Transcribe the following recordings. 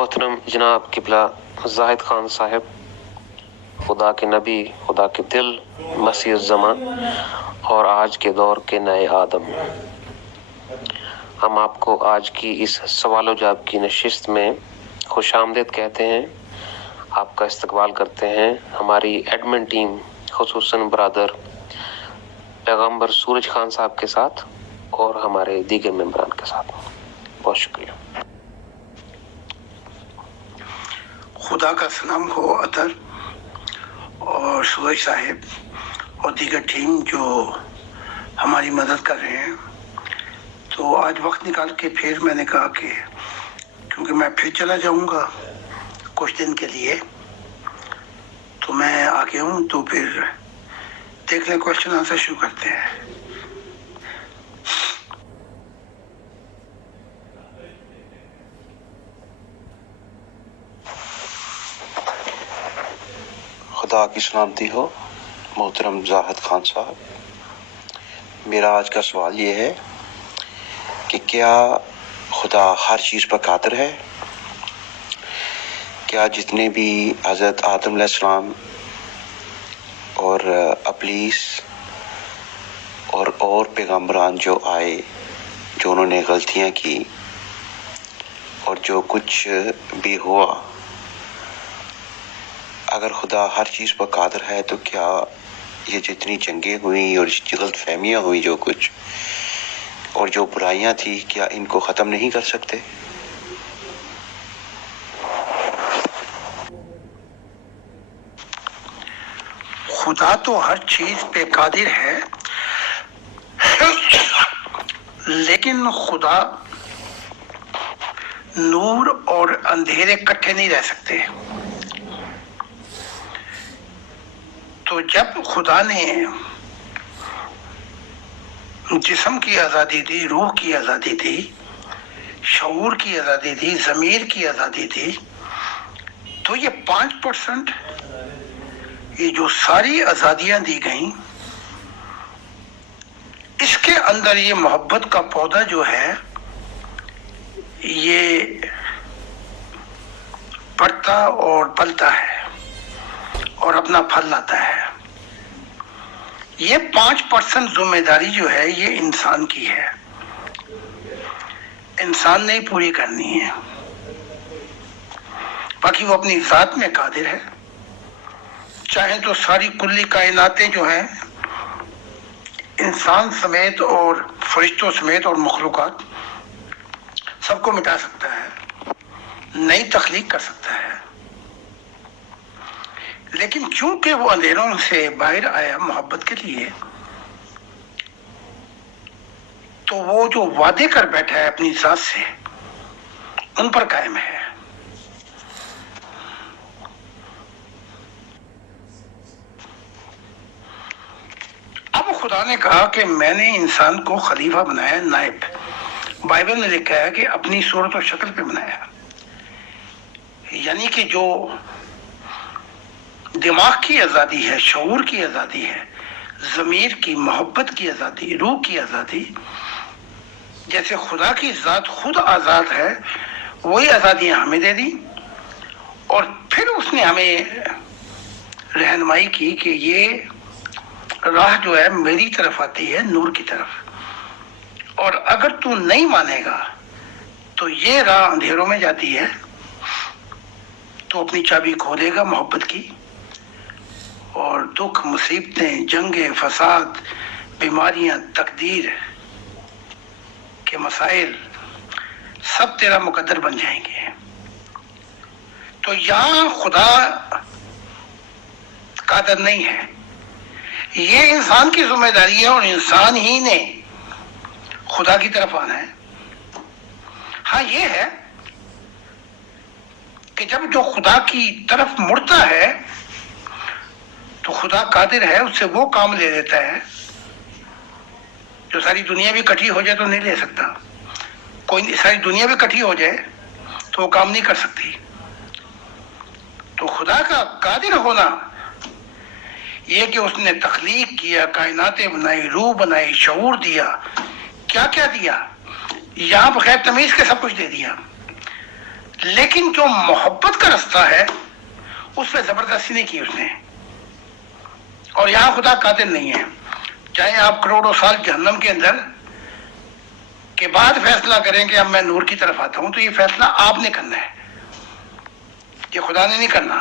محترم جناب قبلہ زاہد خان صاحب، خدا کے نبی، خدا کے دل، مسیح الزمان اور آج کے دور کے نئے آدم، ہم آپ کو آج کی اس سوال و جواب کی نشست میں خوش آمدید کہتے ہیں، آپ کا استقبال کرتے ہیں ہماری ایڈمن ٹیم، خصوصاً برادر پیغمبر سورج خان صاحب کے ساتھ اور ہمارے دیگر ممبران کے ساتھ۔ بہت شکریہ۔ خدا کا سلام ہو اطہر اور سورج صاحب اور دیگر ٹیم جو ہماری مدد کر رہے ہیں۔ تو آج وقت نکال کے پھر میں نے کہا کہ کیونکہ میں پھر چلا جاؤں گا کچھ دن کے لیے، تو میں آگے ہوں، تو پھر دیکھ لیں کوشچن آنسر شروع کرتے ہیں۔ خدا کی سلامتی ہو محترم زاہد خان صاحب، میرا آج کا سوال یہ ہے کہ کیا خدا ہر چیز پر قادر ہے؟ کیا جتنے بھی حضرت آدم علیہ السلام اور ابلیس اور پیغمبران جو آئے، جو انہوں نے غلطیاں کی اور جو کچھ بھی ہوا، اگر خدا ہر چیز پر قادر ہے تو کیا یہ جتنی جنگیں ہوئیں اور غلط فہمیاں ہوئی جو کچھ اور جو برائیاں تھی، کیا ان کو ختم نہیں کر سکتے؟ خدا تو ہر چیز پہ قادر ہے، لیکن خدا نور اور اندھیرے اکٹھے نہیں رہ سکتے۔ تو جب خدا نے جسم کی آزادی دی، روح کی آزادی دی، شعور کی آزادی دی، ضمیر کی آزادی دی، تو یہ 5% یہ جو ساری آزادیاں دی گئیں، اس کے اندر یہ محبت کا پودا جو ہے یہ بڑھتا اور پلتا ہے اور اپنا پھل لاتا ہے۔ یہ 5% ذمہ داری جو ہے یہ انسان کی ہے، انسان نے پوری کرنی ہے، باقی وہ اپنی ذات میں قادر ہے۔ چاہے تو ساری کلی کائناتیں جو ہیں انسان سمیت اور فرشتوں سمیت اور مخلوقات سب کو مٹا سکتا ہے، نئی تخلیق کر سکتا ہے، لیکن چونکہ وہ اندھیروں سے باہر آیا محبت کے لیے، تو وہ جو وعدے کر بیٹھا ہے اپنی ذات سے ان پر قائم ہے۔ اب خدا نے کہا کہ میں نے انسان کو خلیفہ بنایا، نائب۔ بائبل میں لکھا ہے کہ اپنی صورت و شکل پہ بنایا، یعنی کہ جو دماغ کی آزادی ہے، شعور کی آزادی ہے، ضمیر کی، محبت کی آزادی، روح کی آزادی، جیسے خدا کی ذات خود آزاد ہے، وہی آزادیاں ہمیں دے دی، اور پھر اس نے ہمیں رہنمائی کی کہ یہ راہ جو ہے میری طرف آتی ہے، نور کی طرف، اور اگر تو نہیں مانے گا تو یہ راہ اندھیروں میں جاتی ہے، تو اپنی چابی کھولے گا محبت کی، اور دکھ، مصیبتیں، جنگیں، فساد، بیماریاں، تقدیر کے مسائل سب تیرا مقدر بن جائیں گے۔ تو یہاں خدا قادر نہیں ہے، یہ انسان کی ذمہ داری ہے، اور انسان ہی نے خدا کی طرف آنا ہے۔ ہاں یہ ہے کہ جب جو خدا کی طرف مڑتا ہے تو خدا قادر ہے، اس سے وہ کام لے لیتا ہے جو ساری دنیا بھی کٹھی ہو جائے تو نہیں لے سکتا۔ کوئی ساری دنیا بھی کٹھی ہو جائے تو وہ کام نہیں کر سکتی۔ تو خدا کا قادر ہونا یہ کہ اس نے تخلیق کیا، کائناتیں بنائی، روح بنائی، شعور دیا، کیا کیا دیا، یہاں بغیر تمیز کے سب کچھ دے دیا، لیکن جو محبت کا رستہ ہے اس پہ زبردستی نہیں کی اس نے. اور یہاں خدا قاتل نہیں ہے. چاہے آپ کروڑوں سال جہنم کے اندر کے بعد فیصلہ کریں کہ اب میں نور کی طرف آتا ہوں، تو یہ فیصلہ آپ نے کرنا ہے، یہ خدا نے نہیں کرنا.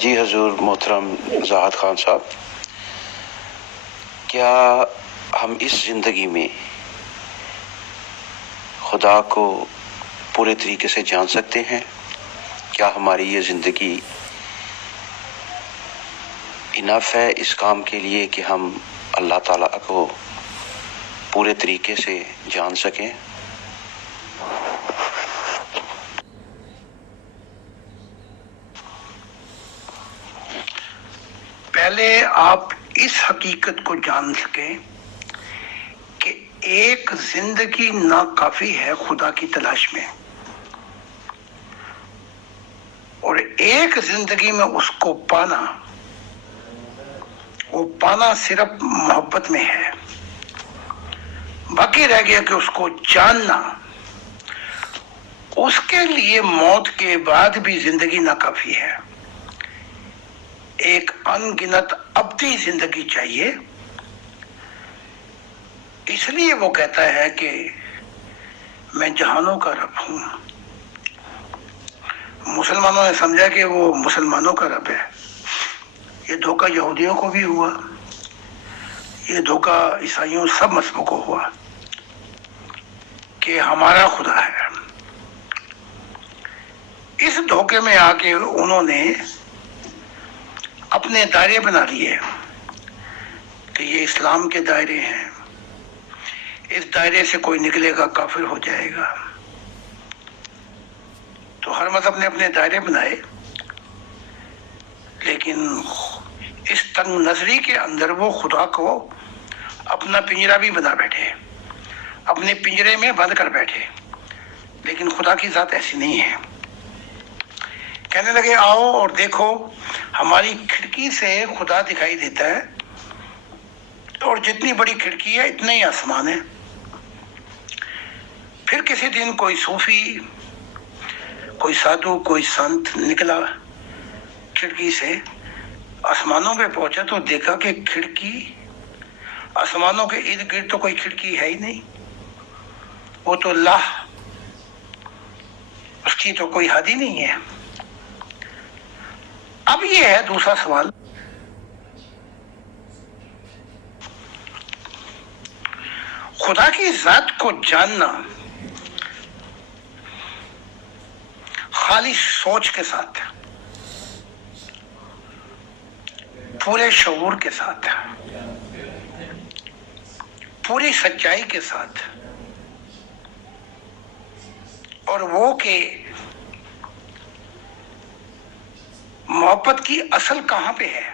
جی حضور محترم زاہد خان صاحب، کیا ہم اس زندگی میں خدا کو پورے طریقے سے جان سکتے ہیں؟ کیا ہماری یہ زندگی انف ہے اس کام کے لیے کہ ہم اللہ تعالیٰ کو پورے طریقے سے جان سکیں؟ پہلے آپ اس حقیقت کو جان سکیں کہ ایک زندگی ناکافی ہے خدا کی تلاش میں، اور ایک زندگی میں اس کو پانا، وہ پانا صرف محبت میں ہے. باقی رہ گیا کہ اس کو جاننا. اس کے لیے موت کے بعد بھی زندگی ناکافی ہے، ایک ان گنت ابدی زندگی چاہیے. اس لیے وہ کہتا ہے کہ میں جہانوں کا رب ہوں. مسلمانوں نے سمجھا کہ وہ مسلمانوں کا رب ہے. یہ دھوکہ یہودیوں کو بھی ہوا، یہ دھوکہ عیسائیوں سب مذہبوں کو ہوا کہ ہمارا خدا ہے. اس دھوکے میں آ کے انہوں نے اپنے دائرے بنا لیے کہ یہ اسلام کے دائرے ہیں، اس دائرے سے کوئی نکلے گا کافر ہو جائے گا. تو ہر مذہب نے اپنے دائرے بنائے، لیکن اس تنگ نظری کے اندر وہ خدا کو اپنا پنجرا بھی بنا بیٹھے، اپنے پنجرے میں بند کر بیٹھے. لیکن خدا کی ذات ایسی نہیں ہے. کہنے لگے آؤ اور دیکھو، ہماری کھڑکی سے خدا دکھائی دیتا ہے، اور جتنی بڑی کھڑکی ہے اتنا ہی آسمان ہے. پھر کسی دن کوئی صوفی، کوئی سادھو، کوئی سنت نکلا کھڑکی سے، آسمانوں پہ پہنچا تو دیکھا کہ کھڑکی، آسمانوں کے ارد گرد تو کوئی کھڑکی ہے ہی نہیں، وہ تو اللہ، اس کی تو کوئی حد ہی نہیں ہے. اب یہ ہے دوسرا سوال، خدا کی ذات کو جاننا خالی سوچ کے ساتھ، پورے شعور کے ساتھ، پوری سچائی کے ساتھ، اور وہ کہ محبت کی اصل کہاں پہ ہے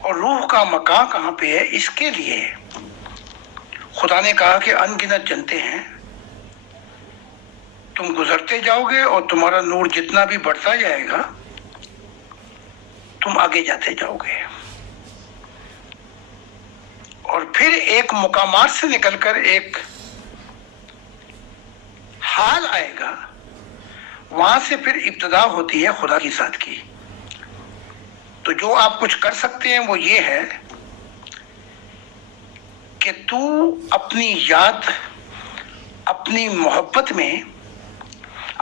اور روح کا مقام کہاں پہ ہے، اس کے لیے خدا نے کہا کہ ان گنت جنتے ہیں، تم گزرتے جاؤ گے اور تمہارا نور جتنا بھی بڑھتا جائے گا تم آگے جاتے جاؤ گے. اور پھر ایک مقامات سے نکل کر ایک حال آئے گا، وہاں سے پھر ابتدا ہوتی ہے خدا کی ذات کی. تو جو آپ کچھ کر سکتے ہیں وہ یہ ہے کہ تو اپنی یاد، اپنی محبت میں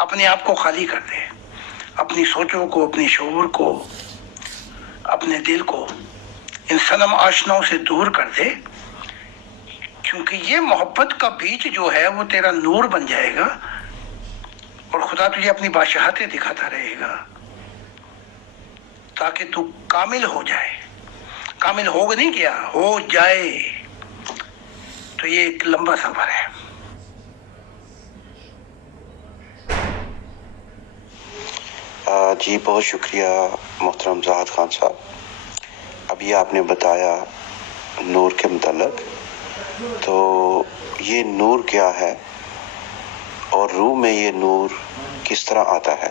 اپنے آپ کو خالی کر دے، اپنی سوچوں کو، اپنی شعور کو، اپنے دل کو ان صنم آشناؤں سے دور کر دے. کیونکہ یہ محبت کا بیج جو ہے وہ تیرا نور بن جائے گا، اور خدا تجھے اپنی بادشاہتیں دکھاتا رہے گا تاکہ تو کامل ہو جائے. کامل ہو نہیں گیا، ہو جائے. تو یہ ایک لمبا سفر ہے. جی بہت شکریہ محترم زاہد خان صاحب. ابھی آپ نے بتایا نور کے متعلق، تو یہ نور کیا ہے اور روح میں یہ نور کس طرح آتا ہے؟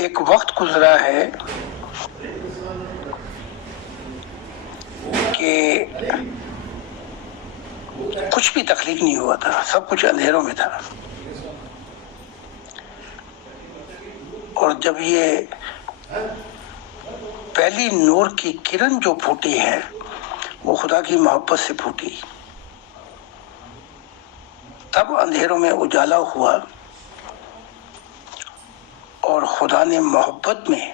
ایک وقت گزرا ہے کہ کچھ بھی تخلیق نہیں ہوا تھا، سب کچھ اندھیروں میں تھا، اور جب یہ پہلی نور کی کرن جو پھوٹی ہے وہ خدا کی محبت سے پھوٹی، تب اندھیروں میں اجالا ہوا اور خدا نے محبت میں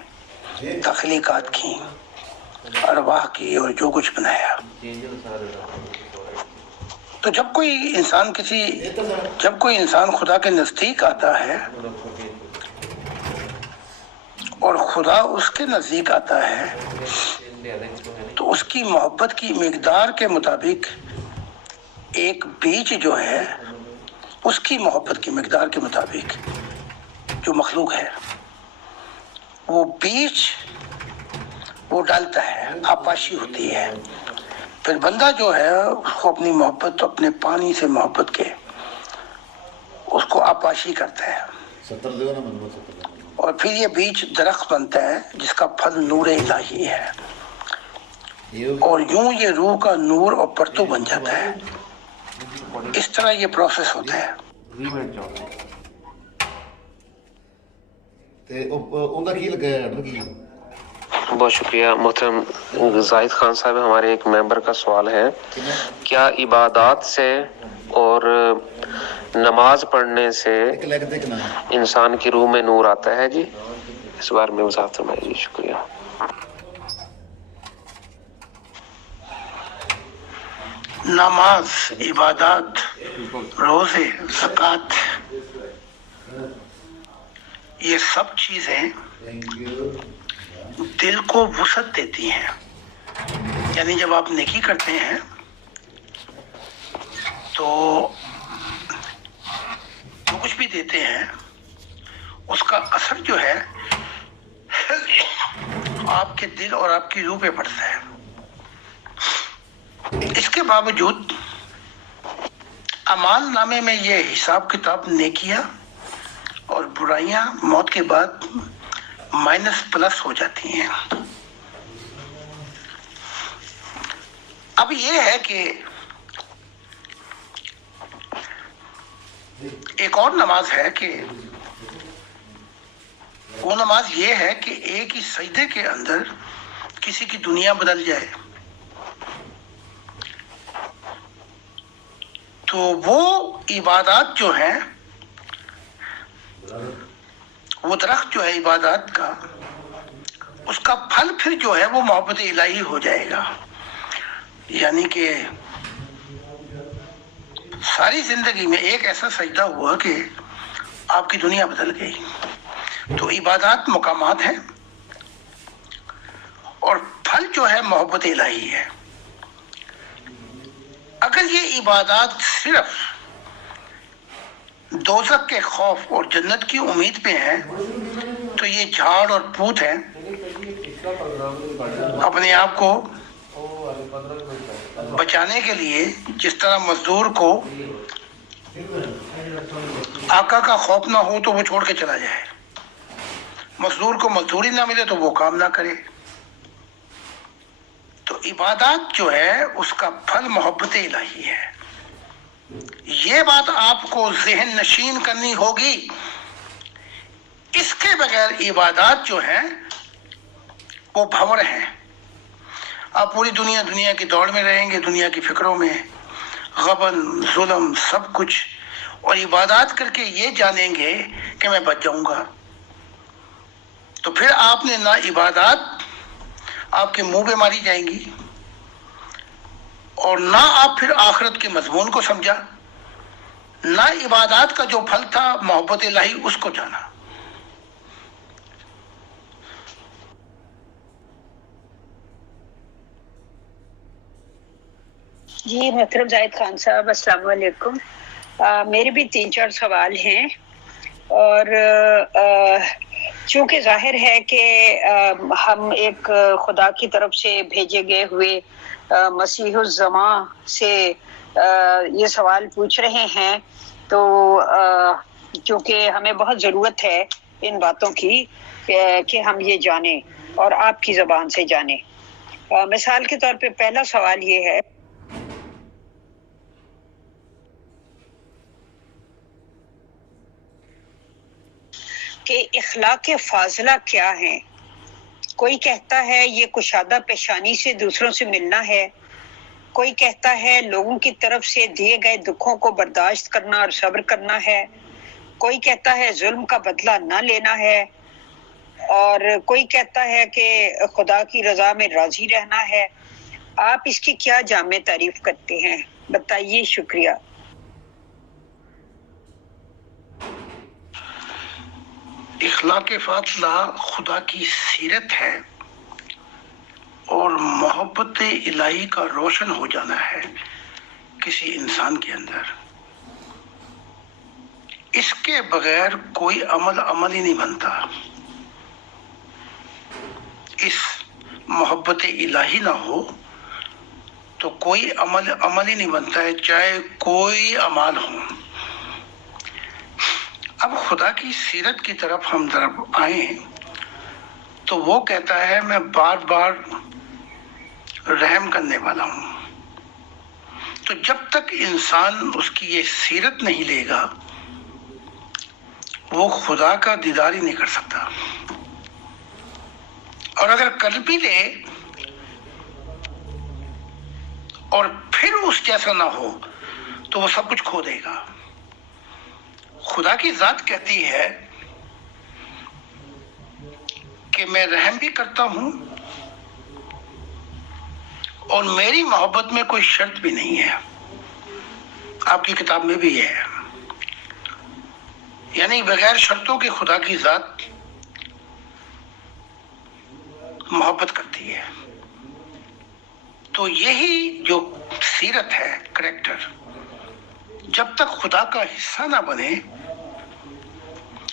تخلیقات کی، ارواح کی، اور جو کچھ بنایا۔ تو جب کوئی انسان خدا کے نزدیک آتا ہے اور خدا اس کے نزدیک آتا ہے تو اس کی محبت کی مقدار کے مطابق ایک بیج جو ہے اس کی محبت کی مقدار کے مطابق جو مخلوق ہے وہ بیج وہ ڈالتا ہے، آپاشی ہوتی ہے، پھر بندہ جو ہے اس کو اپنی محبت، اپنے پانی سے محبت کے اس کو آپاشی کرتا ہے، اور پھر یہ بیج درخت بنتا ہے جس کا پھل نور الہی ہے، اور یوں یہ روح کا نور اور پرتو بن جاتا ہے۔ اس طرح یہ پروسیس ہوتا ہے۔ بہت شکریہ محترم زاہد خان صاحب۔ ہمارے ایک ممبر کا سوال ہے، کیا عبادات سے اور نماز پڑھنے سے انسان کی روح میں نور آتا ہے؟ جی اس بارے میں وضاحت فرمائیے۔ جی شکریہ۔ نماز، عبادات، روزے، زکوٰۃ، یہ سب چیزیں دل کو وسعت دیتی ہیں، یعنی جب آپ نیکی کرتے ہیں تو جو کچھ بھی دیتے ہیں اس کا اثر جو ہے آپ کے دل اور آپ کی روح پہ پڑتا ہے۔ اس کے باوجود اعمال نامے میں یہ حساب کتاب نیکیاں اور برائیاں موت کے بعد مائنس پلس ہو جاتی ہیں۔ اب یہ ہے کہ ایک اور نماز ہے کہ وہ نماز یہ ہے کہ ایک ہی سجدے کے اندر کسی کی دنیا بدل جائے، تو وہ عبادات جو ہیں، وہ درخت جو ہے عبادات کا، اس کا پھل پھر جو ہے وہ محبت الہی ہو جائے گا، یعنی کہ ساری زندگی میں ایک ایسا سجدہ ہوا کہ آپ کی دنیا بدل گئی۔ تو عبادات مقامات ہیں اور پھل جو ہے محبت الہی ہے۔ اگر یہ عبادات صرف دوزخ کے خوف اور جنت کی امید پہ ہیں تو یہ جھاڑ اور پوت ہیں۔ اپنے آپ کو بچانے کے لیے جس طرح مزدور کو آقا کا خوف نہ ہو تو وہ چھوڑ کے چلا جائے، مزدور کو مزدوری نہ ملے تو وہ کام نہ کرے، تو عبادات جو ہے اس کا پھل محبت الہی ہے۔ یہ بات آپ کو ذہن نشین کرنی ہوگی، اس کے بغیر عبادات جو ہیں وہ بھور ہیں۔ آپ پوری دنیا کی دوڑ میں رہیں گے، دنیا کی فکروں میں، غبن، ظلم، سب کچھ، اور عبادات کر کے یہ جانیں گے کہ میں بچ جاؤں گا، تو پھر آپ نے نہ عبادات آپ کے منہ پہ ماری جائیں گی اور نہ آپ پھر آخرت کے مضمون کو سمجھا، نہ عبادات کا جو پھل تھا محبت الہی اس کو جانا۔ جی محترم زاہد خان صاحب، السلام علیکم۔ میرے بھی 3-4 سوال ہیں، اور چونکہ ظاہر ہے کہ ہم ایک خدا کی طرف سے بھیجے گئے ہوئے مسیح الزماں سے یہ سوال پوچھ رہے ہیں، تو کیونکہ ہمیں بہت ضرورت ہے ان باتوں کی کہ ہم یہ جانیں اور آپ کی زبان سے جانیں. مثال کے طور پہ پہلا سوال یہ ہے کہ اخلاق فاضلہ کیا ہیں. کوئی کہتا ہے یہ کشادہ پیشانی سے دوسروں سے ملنا ہے، کوئی کہتا ہے لوگوں کی طرف سے دیے گئے دکھوں کو برداشت کرنا اور صبر کرنا ہے، کوئی کہتا ہے ظلم کا بدلہ نہ لینا ہے، اور کوئی کہتا ہے کہ خدا کی رضا میں راضی رہنا ہے. آپ اس کی کیا جامع تعریف کرتے ہیں؟ بتائیے. شکریہ. اخلاق فاضلہ خدا کی سیرت ہے اور محبت الہی کا روشن ہو جانا ہے کسی انسان کے اندر. اس کے بغیر کوئی عمل ہی نہیں بنتا. اس محبت الہی نہ ہو تو کوئی عمل ہی نہیں بنتا ہے، چاہے کوئی اعمال ہو. اب خدا کی سیرت کی طرف ہم طرف آئیں تو وہ کہتا ہے میں بار بار رحم کرنے والا ہوں. تو جب تک انسان اس کی یہ سیرت نہیں لے گا وہ خدا کا دیدار ہی نہیں کر سکتا. اور اگر کر بھی لے اور پھر اس جیسا نہ ہو تو وہ سب کچھ کھو دے گا. خدا کی ذات کہتی ہے کہ میں رحم بھی کرتا ہوں اور میری محبت میں کوئی شرط بھی نہیں ہے. آپ کی کتاب میں بھی ہے، یعنی بغیر شرطوں کے خدا کی ذات محبت کرتی ہے. تو یہی جو سیرت ہے، کریکٹر، جب تک خدا کا حصہ نہ بنے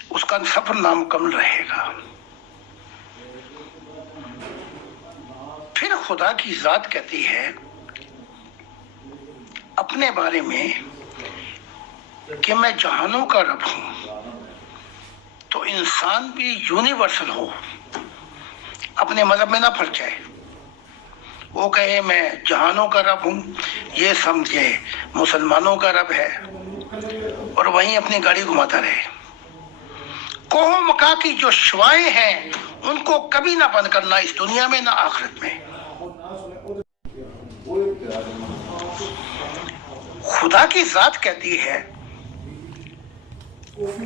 اس کا سفر نامکمل رہے گا. پھر خدا کی ذات کہتی ہے اپنے بارے میں کہ میں جہانوں کا رب ہوں. تو انسان بھی یونیورسل ہو، اپنے مذہب میں نہ پھنس جائے. وہ کہے میں جہانوں کا رب ہوں، یہ سمجھے مسلمانوں کا رب ہے اور وہیں اپنی گاڑی گھماتا رہے. کوہ مکا کی جو شوائیں ہیں ان کو کبھی نہ بند کرنا، اس دنیا میں نہ آخرت میں. خدا کی ذات کہتی ہے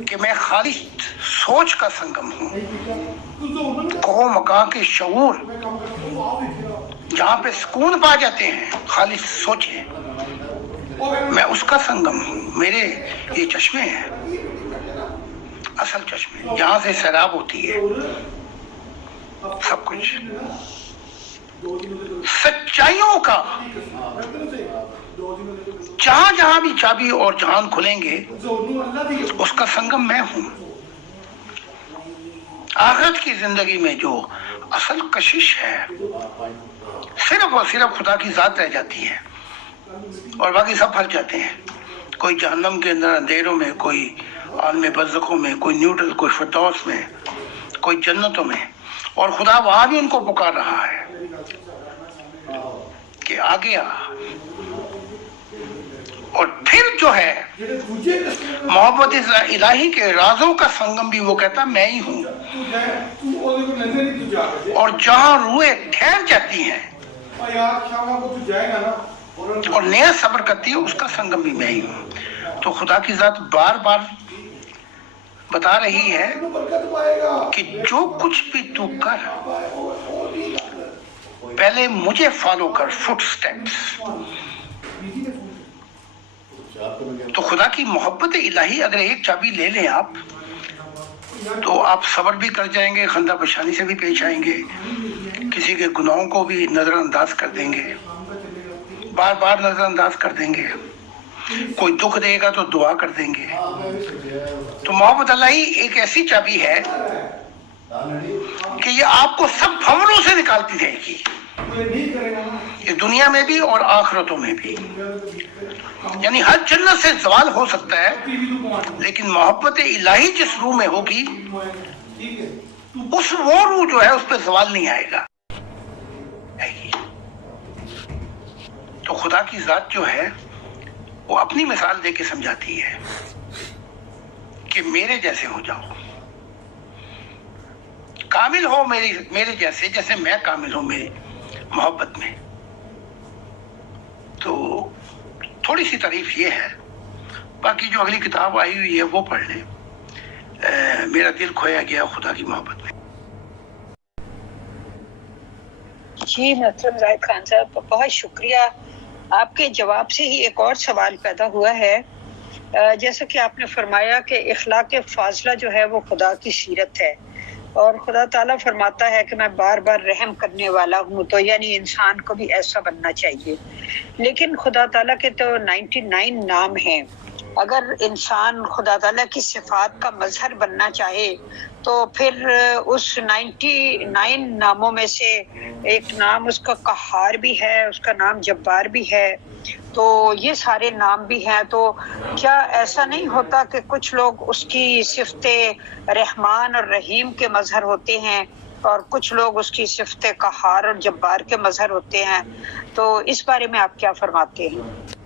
کہ میں خالص سوچ کا سنگم ہوں. کوہ مکا کے شعور جہاں پہ سکون پا جاتے ہیں خالص سوچیں، میں اس کا سنگم ہوں. میرے یہ چشمے ہیں، اصل چشمے، جہاں سے سیراب ہوتی ہے سب کچھ. سچائیوں کا جہاں جہاں بھی چابی اور جہان کھلیں گے اس کا سنگم میں ہوں. آخرت کی زندگی میں جو اصل کشش ہے صرف اور صرف خدا کی ذات رہ جاتی ہے اور باقی سب پھنس جاتے ہیں. کوئی جہنم کے اندر اندھیروں میں، کوئی عالم برزخوں میں، کوئی نیوٹرل، کوئی فردوس میں، کوئی جنتوں میں. اور خدا وہاں بھی ان کو پکار رہا ہے کہ آگے آ. اور پھر جو ہے محبت الہی کے رازوں کا سنگم بھی وہ کہتا میں ہی ہوں. اور جہاں روحیں ٹھہر جاتی ہیں اور نیا صبر کرتی ہے اس کا سنگم بھی میں ہی ہوں. تو خدا کی ذات بار بار بتا رہی ہے کہ جو کچھ بھی تو کر پہلے مجھے فالو کر، فٹ سٹیپس. تو خدا کی محبت الہی اگر ایک چابی لے لیں آپ تو آپ صبر بھی کر جائیں گے، خندہ پیشانی سے بھی پیش آئیں گے، کسی کے گناہوں کو بھی نظر انداز کر دیں گے، بار بار نظر انداز کر دیں گے. کوئی دکھ دے گا تو دعا کر دیں گے. تو محبت الہی ایک ایسی چابی ہے کہ یہ آپ کو سب بھنوروں سے نکالتی رہے گی. اس دنیا میں بھی اور آخرتوں میں بھی. یعنی ہر جنت سے زوال ہو سکتا ہے، لیکن محبت الہی جس روح میں ہوگی اس وہ روح جو ہے اس پہ زوال نہیں آئے گا. تو خدا کی ذات جو ہے وہ اپنی مثال دے کے سمجھاتی ہے کہ میرے جیسے ہو جاؤ، کامل ہو میرے جیسے، جیسے میں کامل ہوں میری محبت میں. تو تھوڑی سی تعریف یہ ہے، باقی جو اگلی کتاب آئی ہوئی ہے وہ پڑھ لیں. میرا دل کھویا گیا خدا کی محبت میں. جی محترم زاہد خان صاحب، بہت شکریہ. آپ کے جواب سے ہی ایک اور سوال پیدا ہوا ہے. جیسا کہ آپ نے فرمایا کہ اخلاق فاضلہ جو ہے وہ خدا کی سیرت ہے، اور خدا تعالیٰ فرماتا ہے کہ میں بار بار رحم کرنے والا ہوں، تو یعنی انسان کو بھی ایسا بننا چاہیے. لیکن خدا تعالیٰ کے تو 99 نام ہیں. اگر انسان خدا تعالیٰ کی صفات کا مظہر بننا چاہے تو پھر اس 99 ناموں میں سے ایک نام اس کا قہار بھی ہے، اس کا نام جبار بھی ہے، تو یہ سارے نام بھی ہیں. تو کیا ایسا نہیں ہوتا کہ کچھ لوگ اس کی صفت رحمان اور رحیم کے مظہر ہوتے ہیں اور کچھ لوگ اس کی صفت قہار اور جبار کے مظہر ہوتے ہیں؟ تو اس بارے میں آپ کیا فرماتے ہیں؟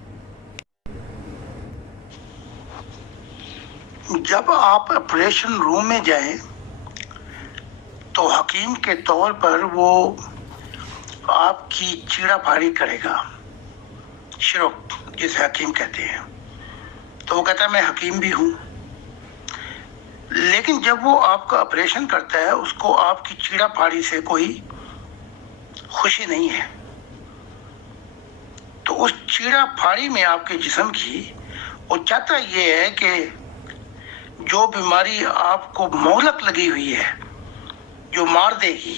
جب آپ آپریشن روم میں جائیں تو حکیم کے طور پر وہ آپ کی چیڑا پھاڑی کرے گا، شرک جسے حکیم کہتے ہیں. تو وہ کہتا ہے میں حکیم بھی ہوں، لیکن جب وہ آپ کا آپریشن کرتا ہے اس کو آپ کی چیڑا پھاڑی سے کوئی خوشی نہیں ہے. تو اس چیڑا پھاڑی میں آپ کے جسم کی وہ چاہتا یہ ہے کہ جو بیماری آپ کو مہلک لگی ہوئی ہے، جو مار دے گی،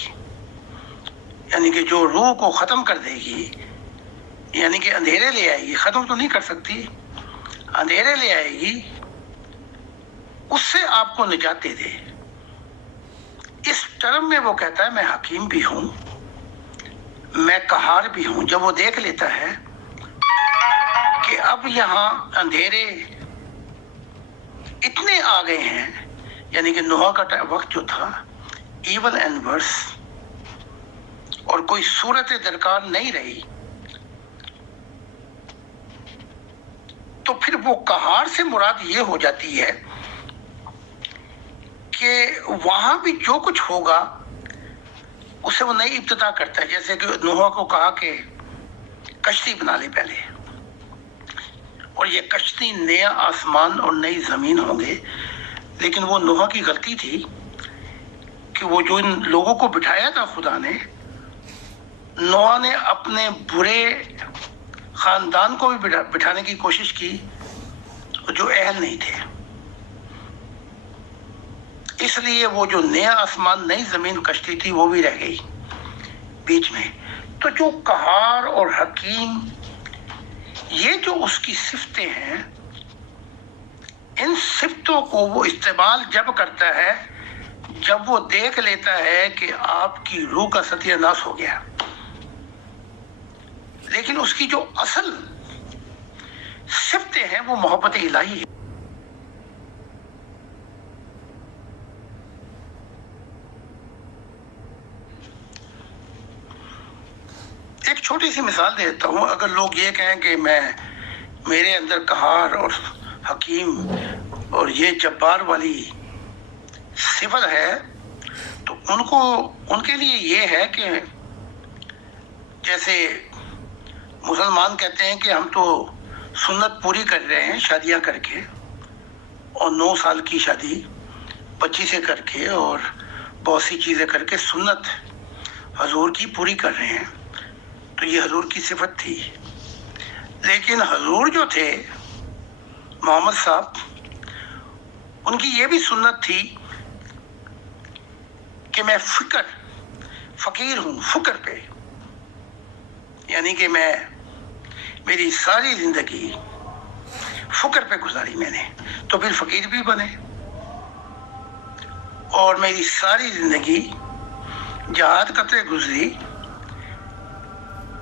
یعنی کہ جو روح کو ختم کر دے گی، یعنی کہ اندھیرے لے آئے گی، ختم تو نہیں کر سکتی، اندھیرے لے آئے گی، اس سے آپ کو نجات دے دے. اس ٹرم میں وہ کہتا ہے میں حکیم بھی ہوں، میں قہار بھی ہوں. جب وہ دیکھ لیتا ہے کہ اب یہاں اندھیرے اتنے آ گئے ہیں، یعنی کہ نوح کا وقت جو تھا ایول اینڈ ورس، اور کوئی صورت درکار نہیں رہی، تو پھر وہ قہار سے مراد یہ ہو جاتی ہے کہ وہاں بھی جو کچھ ہوگا اسے وہ نئی ابتدا کرتا ہے. جیسے کہ نوح کو کہا کہ کشتی بنا لے پہلے، اور یہ کشتی نیا آسمان اور نئی زمین ہوں گے. لیکن وہ نوح کی غلطی تھی کہ وہ جو ان لوگوں کو بٹھایا تھا خدا نے، نوح نے اپنے برے خاندان کو بھی بٹھانے کی کوشش کی جو اہل نہیں تھے. اس لیے وہ جو نیا آسمان نئی زمین کشتی تھی وہ بھی رہ گئی بیچ میں. تو جو قہار اور حکیم، یہ جو اس کی صفتیں ہیں، ان صفتوں کو وہ استعمال جب کرتا ہے جب وہ دیکھ لیتا ہے کہ آپ کی روح کا ستیہ ناش ہو گیا. لیکن اس کی جو اصل صفتیں ہیں وہ محبت الہی ہے. ایک چھوٹی سی مثال دیتا ہوں. اگر لوگ یہ کہیں کہ میرے اندر قہار اور حکیم اور یہ جبار والی صفت ہے، تو ان کے لیے یہ ہے کہ جیسے مسلمان کہتے ہیں کہ ہم تو سنت پوری کر رہے ہیں شادیاں کر کے، اور 9 سال کی شادی بچی سے کر کے اور بہت سی چیزیں کر کے سنت حضور کی پوری کر رہے ہیں. تو یہ حضور کی صفت تھی. لیکن حضور جو تھے محمد صاحب، ان کی یہ بھی سنت تھی کہ میں فقیر ہوں فکر پہ، یعنی کہ میری ساری زندگی فکر پہ گزاری میں نے، تو پھر فقیر بھی بنے. اور میری ساری زندگی جہاد قطرے گزری،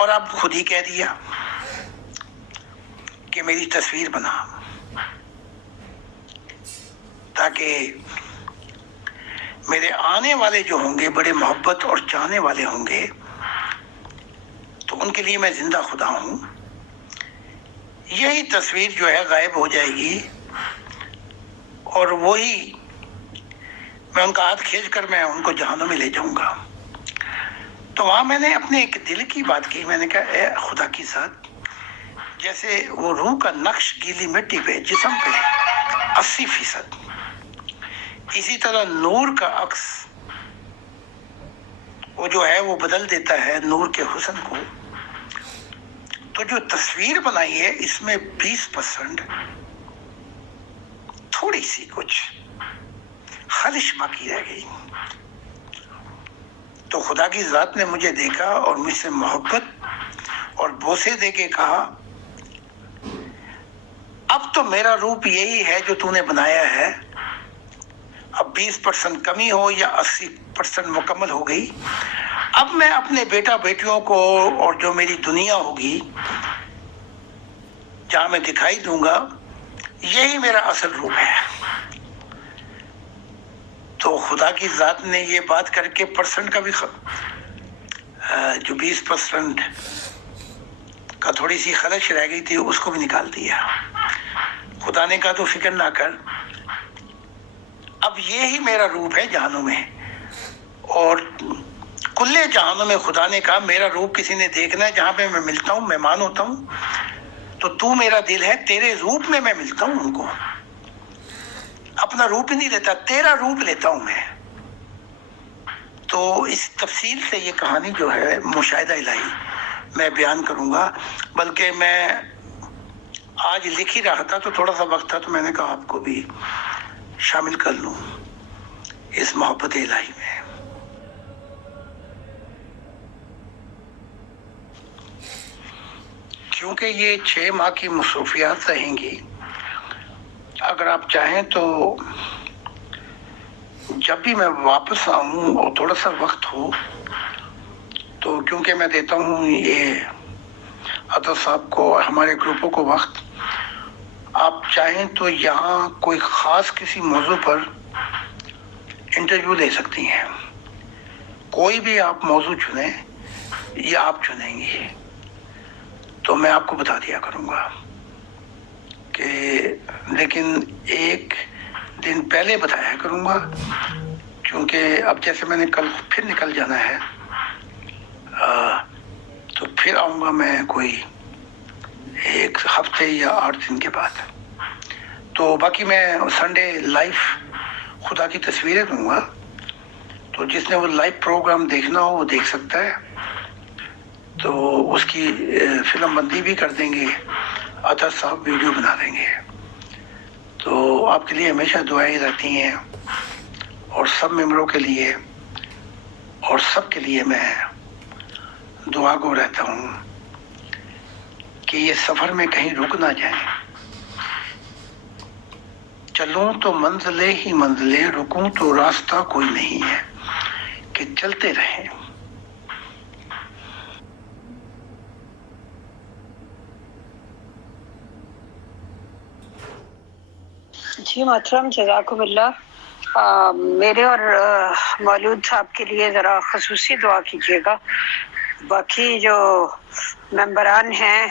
اور اب خود ہی کہہ دیا کہ میری تصویر بنا، تاکہ میرے آنے والے جو ہوں گے بڑے محبت اور چاہنے والے ہوں گے تو ان کے لیے میں زندہ خدا ہوں۔ یہی تصویر جو ہے غائب ہو جائے گی اور وہی میں ان کا ہاتھ کھینچ کر میں ان کو جہنم میں لے جاؤں گا۔ تو وہاں میں نے اپنے ایک دل کی بات کی، میں نے کہا اے خدا کی ذات، جیسے وہ روح کا نقش گیلی مٹی پہ جسم پہ 80%، اسی طرح نور کا عکس وہ جو ہے وہ بدل دیتا ہے نور کے حسن کو۔ تو جو تصویر بنائی ہے اس میں 20% تھوڑی سی کچھ خالص باقی رہ گئی۔ تو خدا کی ذات نے مجھے دیکھا اور مجھ سے محبت اور بوسے دے کے کہا اب تو میرا روپ یہی ہے جو تو نے بنایا ہے، اب 20% کمی ہو یا 80% مکمل ہو گئی، اب میں اپنے بیٹا بیٹیوں کو اور جو میری دنیا ہوگی جہاں میں دکھائی دوں گا یہی میرا اصل روپ ہے۔ تو خدا کی ذات نے یہ بات کر کے پرسنٹ کا بھی جو 20% کا تھوڑی سی خلش رہ گئی تھی اس کو بھی نکال دیا۔ خدا نے کہا تو فکر نہ کر، اب یہی میرا روپ ہے جہانوں میں، اور کلے جہانوں میں خدا نے کہا میرا روپ کسی نے دیکھنا ہے، جہاں پہ میں ملتا ہوں مہمان ہوتا ہوں تو میرا دل ہے، تیرے روپ میں میں ملتا ہوں ان کو، اپنا روپ ہی نہیں لیتا، تیرا روپ لیتا ہوں میں۔ تو اس تفصیل سے یہ کہانی جو ہے مشاہدہ الہی میں بیان کروں گا، بلکہ میں آج لکھ ہی رہا تھا تو تھوڑا سا وقت تھا تو میں نے کہا آپ کو بھی شامل کر لوں اس محبت الہی میں۔ کیونکہ یہ 6 ماہ کی مصروفیات رہیں گی، اگر آپ چاہیں تو جب بھی میں واپس آؤں اور تھوڑا سا وقت ہو تو، کیونکہ میں دیتا ہوں یہ عطا صاحب کو ہمارے گروپوں کو وقت، آپ چاہیں تو یہاں کوئی خاص کسی موضوع پر انٹرویو لے سکتی ہیں، کوئی بھی آپ موضوع چنیں یا آپ چنیں گی تو میں آپ کو بتا دیا کروں گا کہ، لیکن ایک دن پہلے بتایا کروں گا، کیونکہ اب جیسے میں نے کل پھر نکل جانا ہے تو پھر آؤں گا میں کوئی 1 ہفتے یا 8 دن کے بعد۔ تو باقی میں سنڈے لائیو خدا کی تصویریں دوں گا، تو جس نے وہ لائیو پروگرام دیکھنا ہو وہ دیکھ سکتا ہے، تو اس کی فلم بندی بھی کر دیں گے، عطا صاحب ویڈیو بنا دیں گے۔ تو آپ کے لیے ہمیشہ دعائیں رہتی ہیں، اور سب ممبروں کے لیے اور سب کے لیے میں دعا گو رہتا ہوں کہ یہ سفر میں کہیں رک نہ جائیں، چلوں تو منزلیں ہی منزلیں، رکوں تو راستہ کوئی نہیں ہے، کہ چلتے رہیں۔ جی محترم، جزاکم اللہ۔ میرے اور مولود صاحب کے لیے ذرا خصوصی دعا کیجیے گا۔ باقی جو ممبران ہیں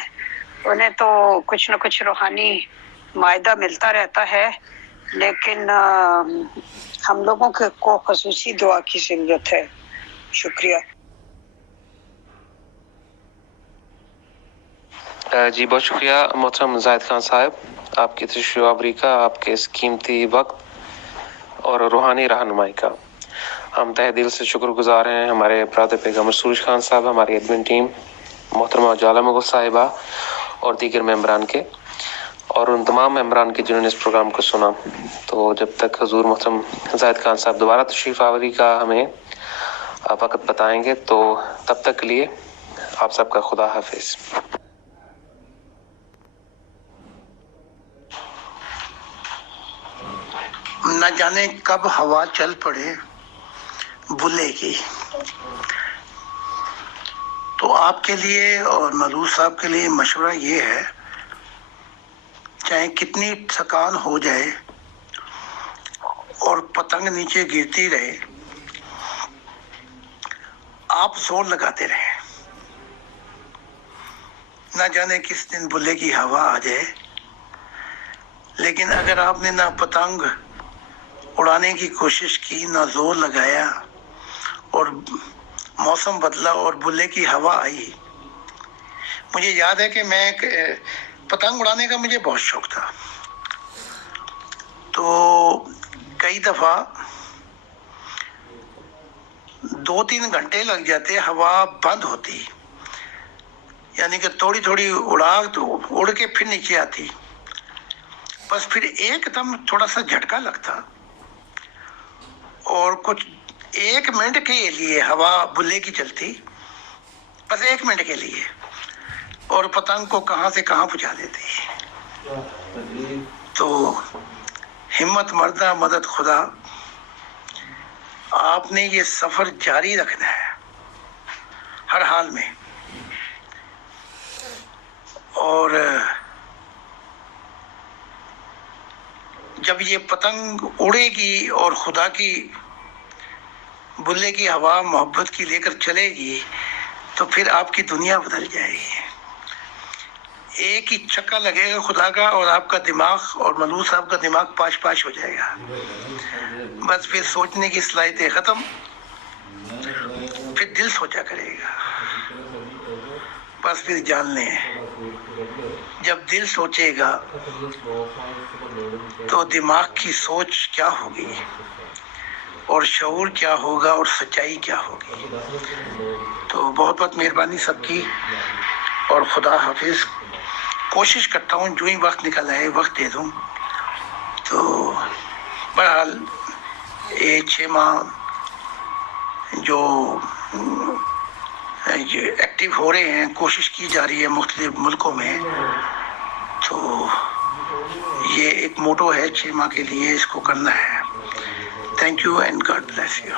انہیں تو کچھ نہ کچھ روحانی معاہدہ ملتا رہتا ہے، لیکن ہم لوگوں کو خصوصی دعا کی ضرورت ہے۔ شکریہ۔ جی بہت شکریہ محترم زاہد خان صاحب، آپ کی تشریف آوری کا، آپ کے اس قیمتی وقت اور روحانی رہنمائی کا ہم تہ دل سے شکر گزار ہیں۔ ہمارے برادر پیغمبر سروج خان صاحب، ہماری ایڈمن ٹیم، محترمہ اجالا مغل صاحبہ اور دیگر ممبران کے، اور ان تمام ممبران کے جنہوں نے اس پروگرام کو سنا۔ تو جب تک حضور محترم زاہد خان صاحب دوبارہ تشریف آوری کا ہمیں وقت بتائیں گے، تو تب تک کے لیے آپ سب کا خدا حافظ۔ نہ جانے کب ہوا چل پڑے بلے کی، تو آپ کے لیے اور ملوث صاحب کے لیے مشورہ یہ ہے، چاہے کتنی تھکان ہو جائے اور پتنگ نیچے گرتی رہے، آپ زور لگاتے رہیں، نہ جانے کس دن بلے کی ہوا آ جائے، لیکن اگر آپ نے نہ پتنگ اڑانے کی کوشش کی، نہ زور لگایا، اور موسم بدلا اور بلے کی ہوا آئی. مجھے یاد ہے کہ میں پتنگ اڑانے کا مجھے بہت شوق تھا، تو کئی دفعہ 2-3 گھنٹے لگ جاتے ہوا بند ہوتی، یعنی کہ تھوڑی تھوڑی اڑا تو اڑ کے پھر نیچے آتی، بس پھر ایک دم تھوڑا سا جھٹکا لگتا اور کچھ 1 منٹ کے لیے ہوا بلے کی چلتی، بس 1 منٹ کے لیے، اور پتنگ کو کہاں سے کہاں پہنچا دیتی. تو ہمت مردہ مدد خدا، آپ نے یہ سفر جاری رکھنا ہے ہر حال میں، اور جب یہ پتنگ اڑے گی اور خدا کی بلے کی ہوا محبت کی لے کر چلے گی تو پھر آپ کی دنیا بدل جائے گی. ایک ہی چکا لگے گا خدا کا اور آپ کا دماغ اور ملوث صاحب کا دماغ پاش پاش ہو جائے گا، بس پھر سوچنے کی صلاحیتیں ختم، پھر دل سوچا کرے گا. بس پھر جان لیں، جب دل سوچے گا تو دماغ کی سوچ کیا ہوگی اور شعور کیا ہوگا اور سچائی کیا ہوگی. تو بہت بہت مہربانی سب کی، اور خدا حافظ. کوشش کرتا ہوں جو ہی وقت نکل آئے وقت دے دوں. تو بہرحال یہ 6 ماہ جو ایکٹیو ہو رہے ہیں، کوشش کی جا رہی ہے مختلف ملکوں میں، تو یہ ایک موٹو ہے 6 ماہ کے لیے اس کو کرنا ہے. Thank you and God bless you.